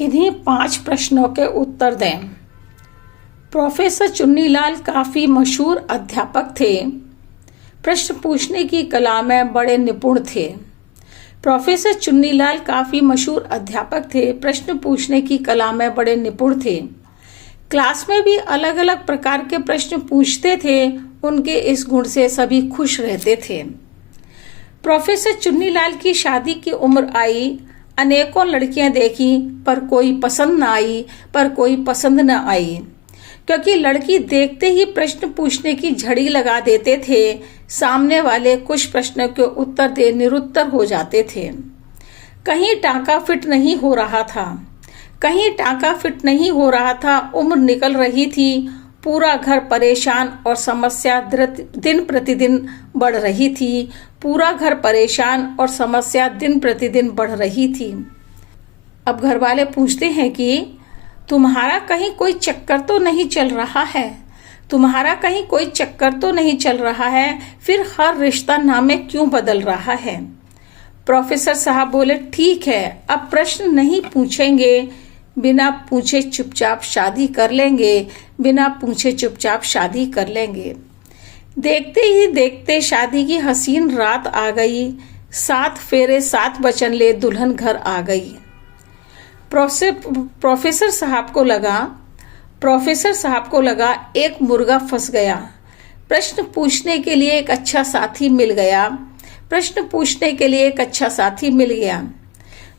किन्हीं 5 प्रश्नों के उत्तर दें। प्रोफेसर चुन्नीलाल काफी मशहूर अध्यापक थे। प्रश्न पूछने की कला में बड़े निपुण थे। प्रोफेसर चुन्नीलाल काफी मशहूर अध्यापक थे। प्रश्न पूछने की कला में बड़े निपुण थे। क्लास में भी अलग अलग प्रकार के प्रश्न पूछते थे। उनके इस गुण से सभी खुश रहते थे। प्रोफेसर चुन्नीलाल की शादी की उम्र आई। अनेकों लड़कियां देखी पर कोई पसंद न आई, क्योंकि लड़की देखते ही प्रश्न पूछने की झड़ी लगा देते थे। सामने वाले कुछ प्रश्नों के उत्तर दे निरुत्तर हो जाते थे। कहीं टाँका फिट नहीं हो रहा था, उम्र निकल रही थी। पूरा घर परेशान और समस्या दिन प्रतिदिन बढ़ रही थी। अब घर वाले पूछते हैं कि तुम्हारा कहीं कोई चक्कर तो नहीं चल रहा है, फिर हर रिश्ता नामे क्यों बदल रहा है? प्रोफेसर साहब बोले, ठीक है, अब प्रश्न नहीं पूछेंगे, बिना पूछे चुपचाप शादी कर लेंगे। देखते ही देखते शादी की हसीन रात आ गई। 7 फेरे 7 वचन ले दुल्हन घर आ गई। प्रोफेसर साहब को लगा एक मुर्गा फंस गया। प्रश्न पूछने के लिए एक अच्छा साथी मिल गया।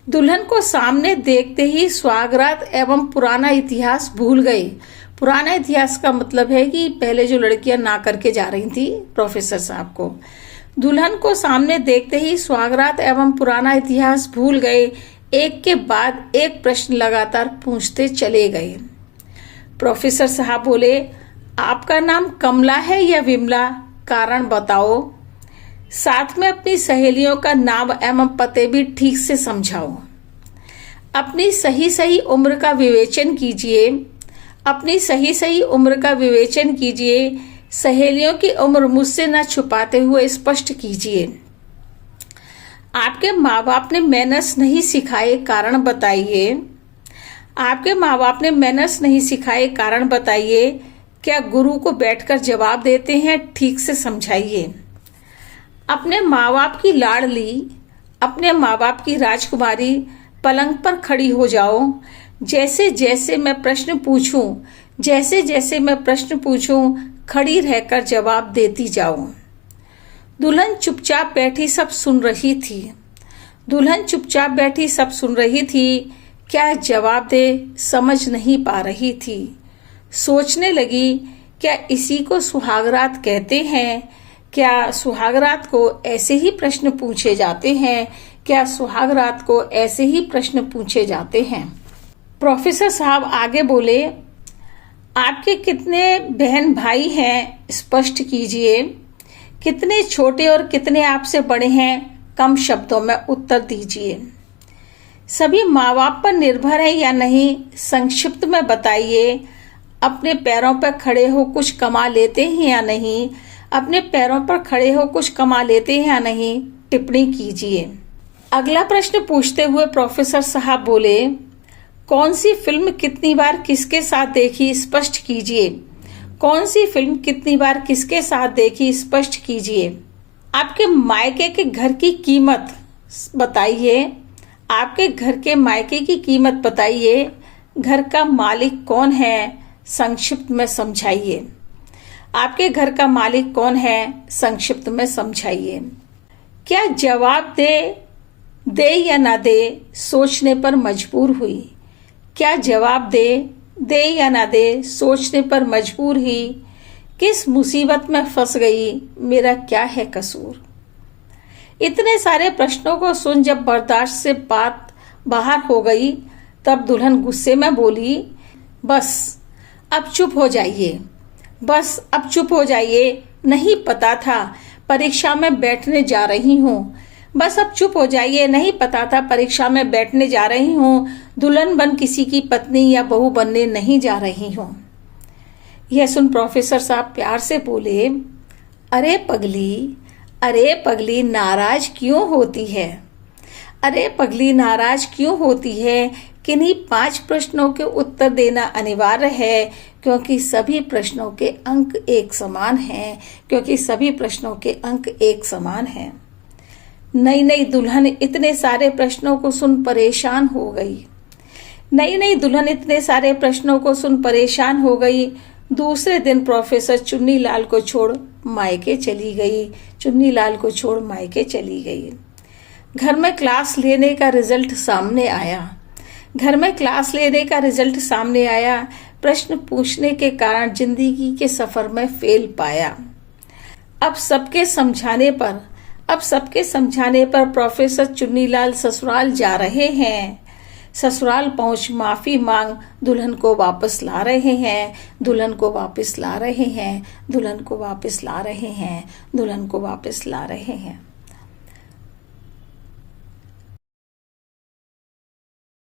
दुल्हन को सामने देखते ही स्वागरात एवं पुराना इतिहास भूल गए। पुराना इतिहास का मतलब है कि पहले जो लड़कियां ना करके जा रही थी प्रोफेसर साहब को। दुल्हन को सामने देखते ही स्वागरात एवं पुराना इतिहास भूल गए। एक के बाद एक प्रश्न लगातार पूछते चले गए। प्रोफेसर साहब बोले, आपका नाम कमला है या विमला? कारण बताओ। साथ में अपनी सहेलियों का नाम एवं पते भी ठीक से समझाओ। अपनी सही उम्र का विवेचन कीजिए। सहेलियों की उम्र मुझसे न छुपाते हुए स्पष्ट कीजिए। आपके माँ बाप ने मैनर्स नहीं सिखाए, कारण बताइए। क्या गुरु को बैठकर जवाब देते हैं? ठीक से समझाइए। अपने माँ बाप की लाडली, अपने माँ बाप की राजकुमारी पलंग पर खड़ी हो जाओ। जैसे जैसे मैं प्रश्न पूछूं, खड़ी रहकर जवाब देती जाओ। दुल्हन चुपचाप बैठी सब सुन रही थी। क्या जवाब दे समझ नहीं पा रही थी। सोचने लगी, क्या इसी को सुहागरात कहते हैं? क्या सुहागरात को ऐसे ही प्रश्न पूछे जाते हैं? प्रोफेसर साहब आगे बोले, आपके कितने बहन भाई हैं? स्पष्ट कीजिए। कितने छोटे और कितने आपसे बड़े हैं? कम शब्दों में उत्तर दीजिए। सभी माँ बाप पर निर्भर है या नहीं? संक्षिप्त में बताइए। अपने पैरों पर खड़े हो कुछ कमा लेते हैं या नहीं? टिप्पणी कीजिए। अगला प्रश्न पूछते हुए प्रोफेसर साहब बोले, कौन सी फिल्म कितनी बार किसके साथ देखी? स्पष्ट कीजिए। आपके मायके के घर की कीमत बताइए। घर का मालिक कौन है? संक्षिप्त में समझाइए। क्या जवाब दे या ना दे सोचने पर मजबूर हुई। किस मुसीबत में फंस गई? मेरा क्या है कसूर? इतने सारे प्रश्नों को सुन जब बर्दाश्त से बात बाहर हो गई, तब दुल्हन गुस्से में बोली, बस अब चुप हो जाइए। नहीं पता था परीक्षा में बैठने जा रही हूँ। दुल्हन बन किसी की पत्नी या बहू बनने नहीं जा रही हूँ। यह सुन प्रोफेसर साहब प्यार से बोले, अरे पगली नाराज क्यों होती है? किन्हीं 5 प्रश्नों के उत्तर देना अनिवार्य है, क्योंकि सभी प्रश्नों के अंक एक समान हैं। नई नई दुल्हन इतने सारे प्रश्नों को सुन परेशान हो गई। दूसरे दिन प्रोफेसर चुन्नीलाल को छोड़ मायके चली गई। घर में क्लास लेने का रिजल्ट सामने आया। प्रश्न पूछने के कारण जिंदगी के सफर में फेल पाया। अब सबके समझाने पर प्रोफेसर चुन्नीलाल ससुराल जा रहे हैं। ससुराल पहुंच माफी मांग दुल्हन को वापस ला रहे हैं।